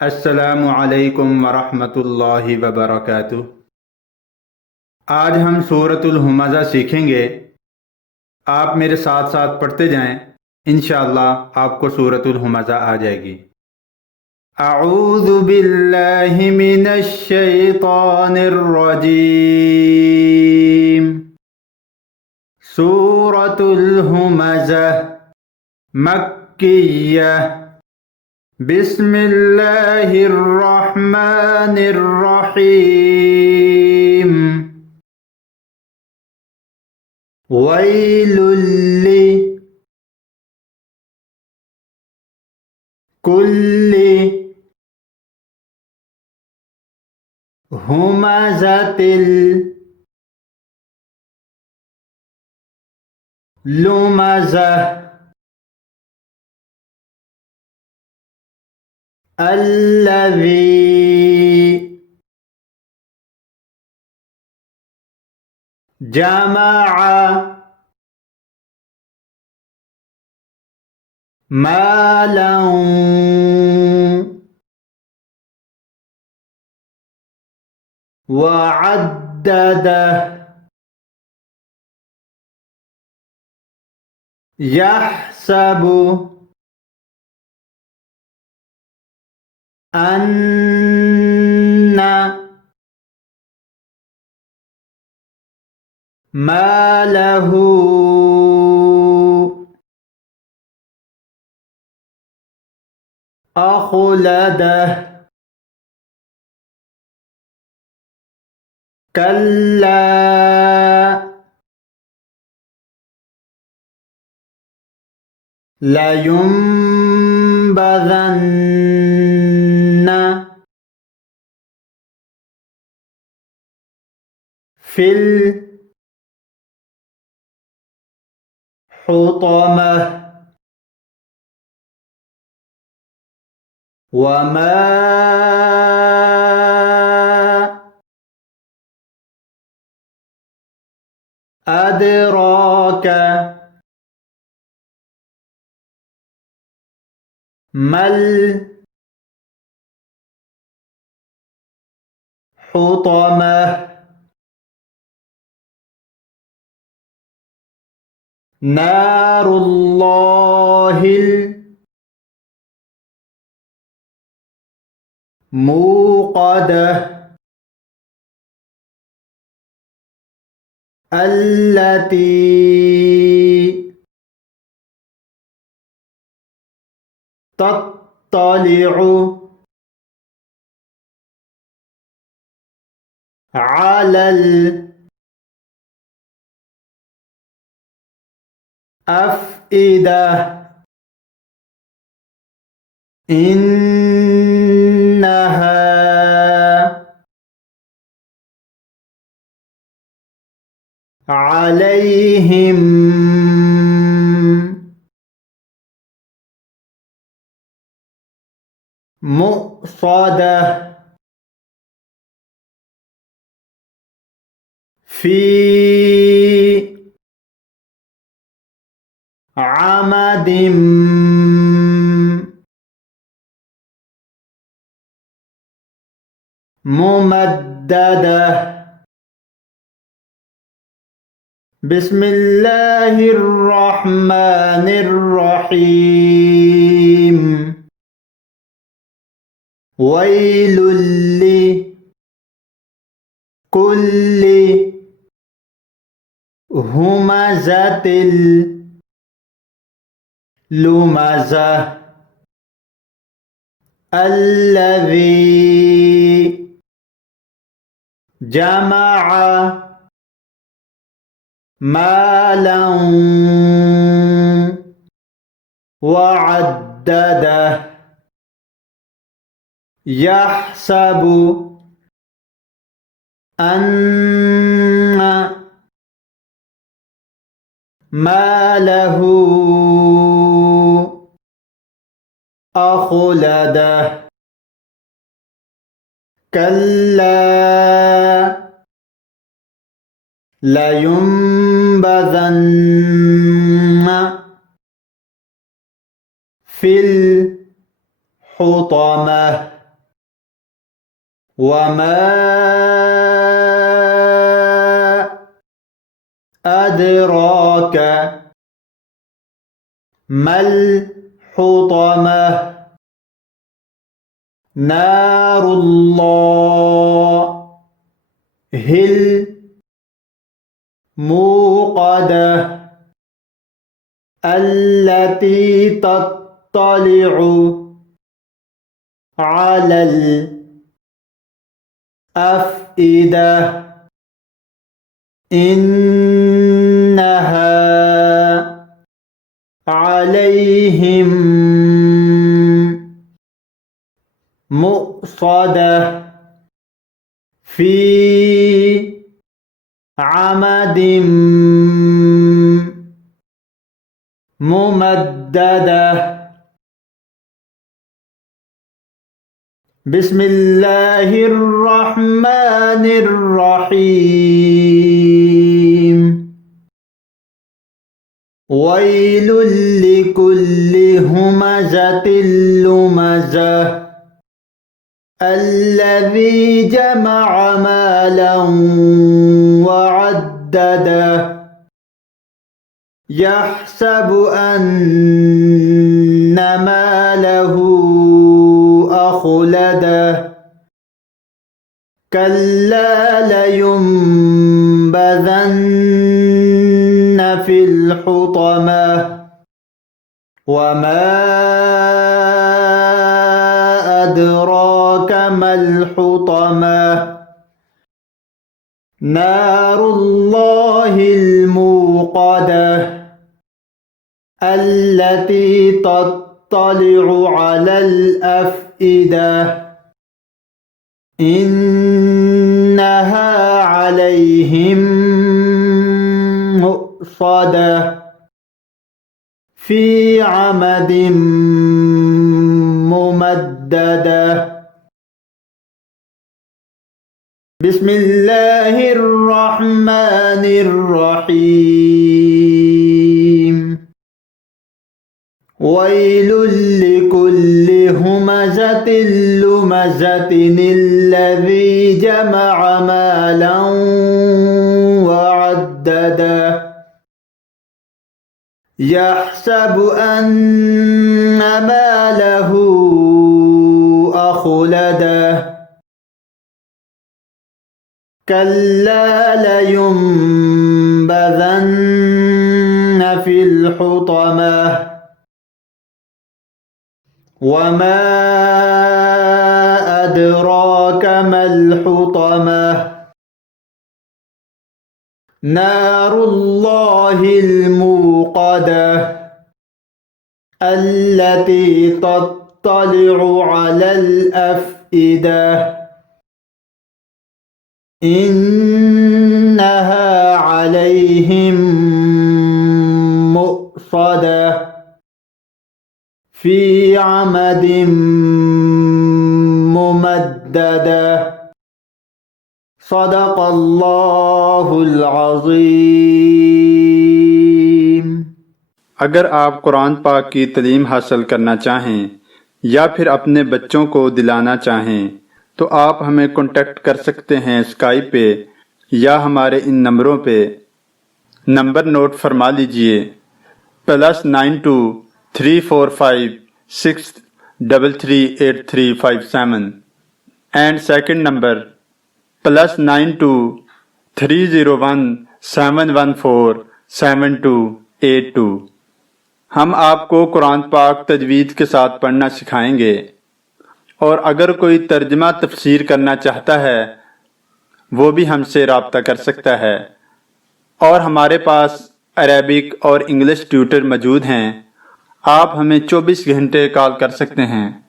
अस्सलामु अलैकुम वरहमतुल्लाहि वबरकातुह। आज हम सूरतुल हुमज़ा सीखेंगे। आप मेरे साथ साथ पढ़ते जाएं, इंशाअल्लाह आपको सूरतुल हुमज़ा आ जाएगी। अऊज़ु बिल्लाहि मिनश शैतानिर रजीम। सूरतुल हुमज़ा मक्किय्यह। बिस्मिल्लाहिर रहमानिर रहीम। वैलुल लिकुल्लि हुमज़तिल लुमज़ह। अल्लज़ी जमअ मालन वअद्ददह। यहसबु अन्ना मालहु अखलदह। कल्ला लयुंबज़न्ना फिल हुतमह। वमा अदराक मल हुतमह। नारुल्लाहिल मूक़दह। अल्लती तत्तलिउ अलल अफ़इदह। इन्नहा अलैहिम मुक़्सदह। फी अमदिम मुमद्ददह। बिस्मिल्लाहिर रहमानिर रहीम। वैलुल लिकुल्लि हुमज़तिल लुमज़ह। अल्लज़ी जमअ मालन वअद्ददह। यहसबु अन्ना मालहु अखलदह। कल्ला लयुंबज़न्ना फिल हुतमह। وما أدراك ما الحطمة نار الله الموقدة التي تطلع على الأفئدة إنها عليهم مؤصدة في عمد ممددة. بسم الله الرحمن الرحيم. ويل لكل همزة لمزة الذي جمع مالا وعدده يحسب أن ماله أخلده كلا لينبذن في الحطمة وما أدراك ما الحطمة نار الله الموقدة التي تطلع على الأفئدة إنها عليهم مؤصدة في عمد ممددة. بسم الله الرحمن الرحيم. ويل لكل همزة لمزة الذي جمع مالا وعدده يحسب أن ماله أخلده كلا لينبذن في الحطمة وما أدراك ما الحطمة نار الله الموقدة التي تطلع على الأفئدة إنها عليهم مؤصدة في عمد ممددة. صدق الله العظीम। अगर आप कुरान पाक की तालीम हासिल करना चाहें या फिर अपने बच्चों को दिलाना चाहें तो आप हमें कांटेक्ट कर सकते हैं स्काइप पे या हमारे इन नंबरों पे। नंबर नोट फरमा लीजिए +923456338357 एंड सेकंड नंबर +923017147282। हम आपको कुरान पाक तजवीद के साथ पढ़ना सिखाएंगे और अगर कोई तर्जमा तफसीर करना चाहता है वो भी हमसे राब्ता कर सकता है। और हमारे पास अरेबिक और इंग्लिश ट्यूटर मौजूद हैं। आप हमें 24 घंटे कॉल कर सकते हैं।